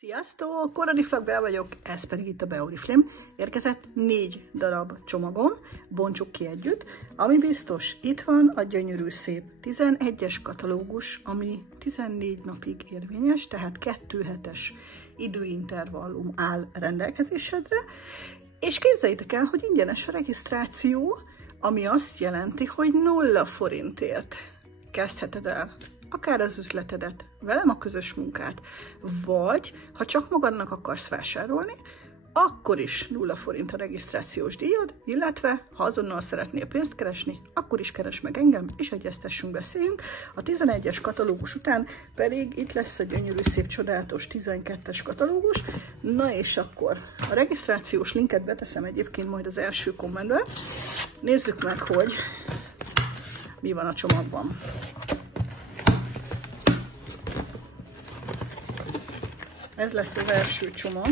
Sziasztok! Koradi Flagbe vagyok, ez pedig itt a Beoriflame. Érkezett 4 darab csomagom, bontsuk ki együtt. Ami biztos, itt van a gyönyörű szép 11-es katalógus, ami 14 napig érvényes, tehát 2 hetes időintervallum áll rendelkezésedre. És képzeljétek el, hogy ingyenes a regisztráció, ami azt jelenti, hogy 0 forintért kezdheted el akár az üzletedet, velem a közös munkát, vagy ha csak magadnak akarsz vásárolni, akkor is 0 forint a regisztrációs díjad, illetve ha azonnal szeretnél pénzt keresni, akkor is keresd meg engem, és egyeztessünk, beszéljünk. A 11-es katalógus után pedig itt lesz a gyönyörű, szép, csodálatos 12-es katalógus. Na és akkor a regisztrációs linket beteszem egyébként majd az első kommentbe. Nézzük meg, hogy mi van a csomagban. Ez lesz az első csomag,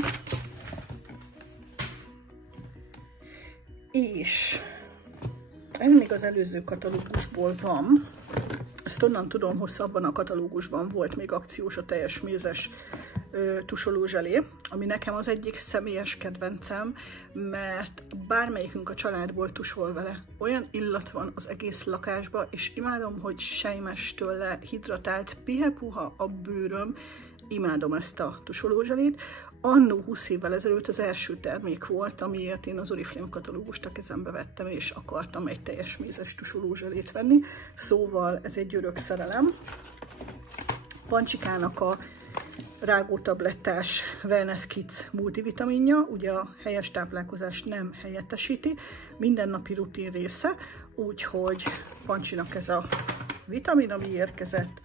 és ez még az előző katalógusból van. Ezt onnan tudom, hogy abban a katalógusban volt még akciós a teljes mézes tusolózselé, ami nekem az egyik személyes kedvencem, mert bármelyikünk a családból tusol vele. Olyan illat van az egész lakásba, és imádom, hogy sejmes tőle, hidratált, pihepuha a bőröm. Imádom ezt a tusolózselét. Annó 20 évvel ezelőtt az első termék volt, amiért én az Oriflame katalógust a kezembe vettem, és akartam egy teljes mézes tusolózselét venni. Szóval ez egy örök szerelem. Pancsikának a rágótablettás Wellness Kids multivitaminja, ugye a helyes táplálkozást nem helyettesíti, mindennapi rutin része, úgyhogy Pancsinak ez a vitamin, ami érkezett.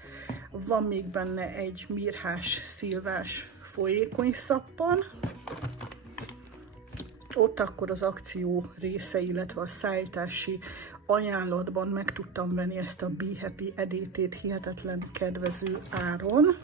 Van még benne egy mirhás, szilvás folyékony szappan. Ott akkor az akció része, illetve a szállítási ajánlatban meg tudtam venni ezt a Be Happy edétét hihetetlen kedvező áron.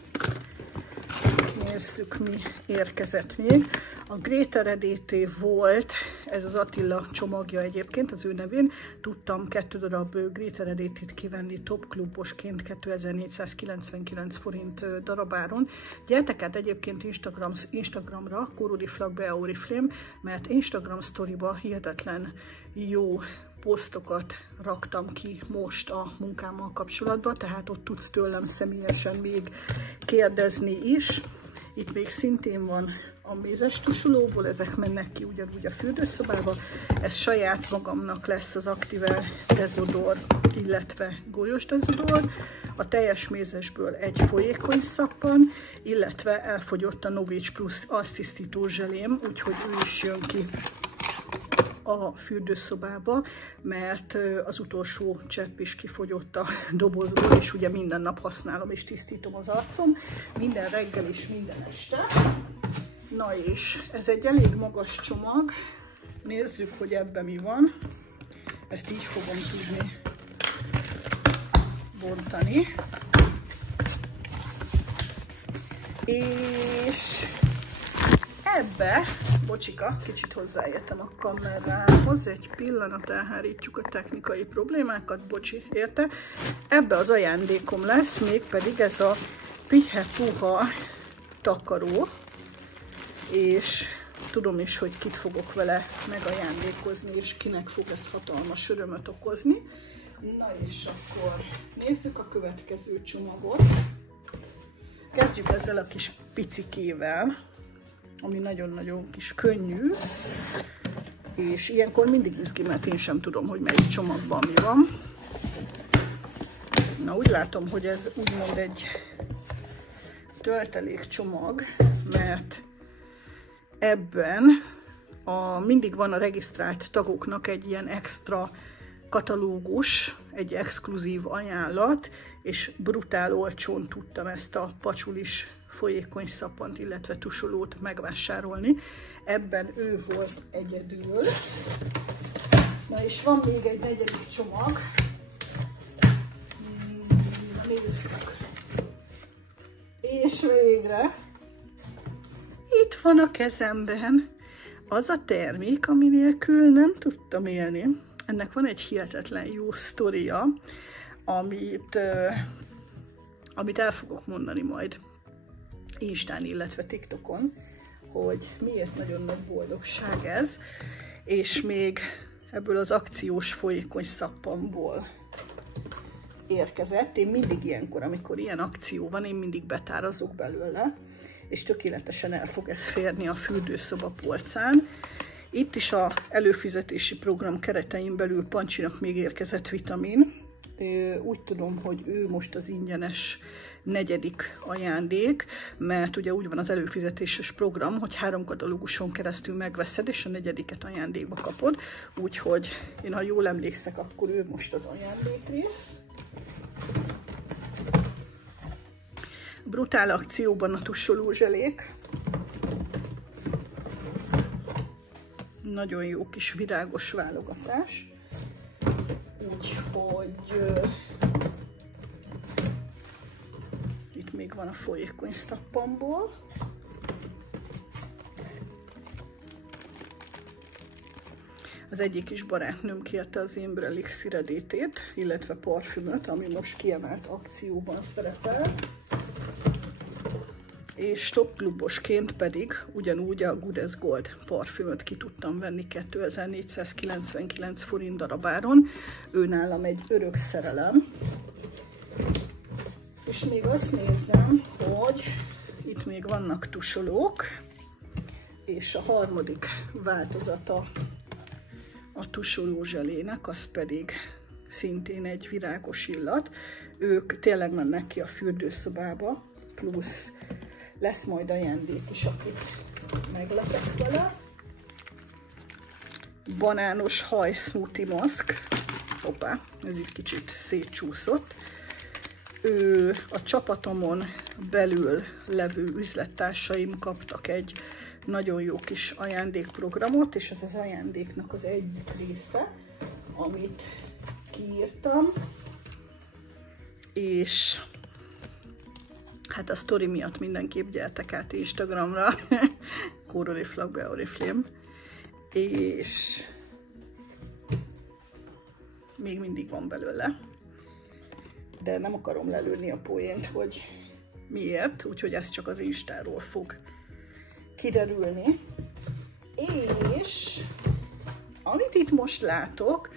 Nézzük, mi érkezett még. A Greater edété volt, ez az Attila csomagja egyébként, az ő nevén. Tudtam 2 darab Greater edétét kivenni top klubosként 2499 forint darabáron. Gyertek át egyébként Instagramra, Koradi Flagbe Oriflame, mert Instagram sztoriba hihetetlen jó posztokat raktam ki most a munkámmal kapcsolatban, tehát ott tudsz tőlem személyesen még kérdezni is. Itt még szintén van a mézes tusolóból, ezek mennek ki ugyanúgy a fürdőszobába. Ez saját magamnak lesz az Activel dezodor, illetve golyós dezodor. A teljes mézesből egy folyékony szappan, illetve elfogyott a Novics Plus arctisztító zselém, úgyhogy ő is jön ki a fürdőszobába, mert az utolsó csepp is kifogyott a dobozból, és ugye minden nap használom és tisztítom az arcom, minden reggel és minden este. Na és ez egy elég magas csomag, nézzük, hogy ebben mi van. Ezt így fogom tudni bontani. És ebbe, bocsika, kicsit hozzáértem a kamerához, egy pillanat, elhárítjuk a technikai problémákat, bocsi, érte. Ebbe az ajándékom lesz, mégpedig ez a pihepuha takaró, és tudom is, hogy kit fogok vele megajándékozni, és kinek fog ez hatalmas örömöt okozni. Na és akkor nézzük a következő csomagot. Kezdjük ezzel a kis picikével, ami nagyon-nagyon kis könnyű, és ilyenkor mindig izgi, mert én sem tudom, hogy melyik csomagban mi van. Na, úgy látom, hogy ez úgymond egy töltelék csomag, mert ebben mindig van a regisztrált tagoknak egy ilyen extra katalógus, egy exkluzív ajánlat, és brutál olcsón tudtam ezt a pacsulis folyékony szappant, illetve tusolót megvásárolni. Ebben ő volt egyedül. Na és van még egy 4. csomag. Nézzük. És végre itt van a kezemben az a termék, ami nélkül nem tudtam élni. Ennek van egy hihetetlen jó sztoria, amit el fogok mondani majd Instán, illetve TikTokon, hogy miért nagyon nagy boldogság ez, és még ebből az akciós folyékony szappanból érkezett. Én mindig ilyenkor, amikor ilyen akció van, én mindig betárazok belőle, és tökéletesen el fog ez férni a fürdőszoba polcán. Itt is az előfizetési program keretein belül Pancsinak még érkezett vitamin. Úgy tudom, hogy ő most az ingyenes 4. ajándék, mert ugye úgy van az előfizetéses program, hogy 3 katalóguson keresztül megveszed, és a 4. ajándékba kapod. Úgyhogy én, ha jól emlékszek, akkor ő most az ajándékrész. Brutál akcióban a tussoló zselék. Nagyon jó kis virágos válogatás. Úgyhogy itt még van a folyékony szappanból. Az egyik is barátnőm kérte az Amber Elixir edétét, illetve parfümöt, ami most kiemelt akcióban szerepel. És top klubosként pedig ugyanúgy a Good as Gold parfümöt ki tudtam venni 2499 forint darabáron. Ő nálam egy örök szerelem. És még azt nézem, hogy itt még vannak tusolók, és a harmadik változata a tusoló zselének, az pedig szintén egy virágos illat. Ők tényleg mennek ki a fürdőszobába, plusz lesz majd ajándék is, akit meglepek vele. Banános haj smoothie maszk. Hoppá, ez így kicsit szétcsúszott. A csapatomon belül levő üzlettársaim kaptak egy nagyon jó kis ajándékprogramot, és ez az ajándéknak az egyik része, amit kiírtam, és hát a sztori miatt mindenképp gyertek át Instagramra, Oriflame Oriflame, és még mindig van belőle, de nem akarom lelőni a poént, hogy miért, úgyhogy ez csak az Instáról fog kiderülni. És amit itt most látok,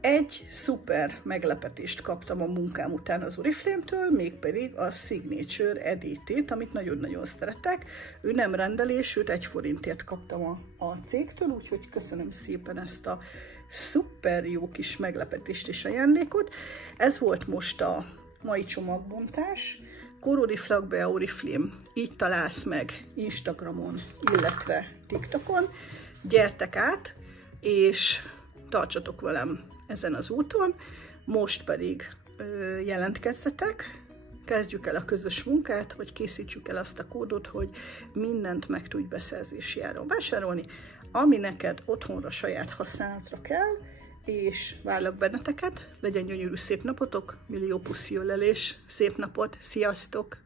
egy szuper meglepetést kaptam a munkám után az Oriflame-től, mégpedig a Signature edétét, amit nagyon-nagyon szeretek. Ő nem rendelés, őt 1 forintért kaptam a cégtől, úgyhogy köszönöm szépen ezt a szuper jó kis meglepetést és ajándékot. Ez volt most a mai csomagbontás. Oriflame Oriflame, így találsz meg Instagramon, illetve TikTokon. Gyertek át, és tartsatok velem ezen az úton, most pedig jelentkezzetek, kezdjük el a közös munkát, vagy készítsük el azt a kódot, hogy mindent meg tudj beszerzési áron vásárolni, ami neked otthonra, saját használatra kell, és várlak benneteket, legyen gyönyörű szép napotok, millió puszi ölelés, szép napot, sziasztok!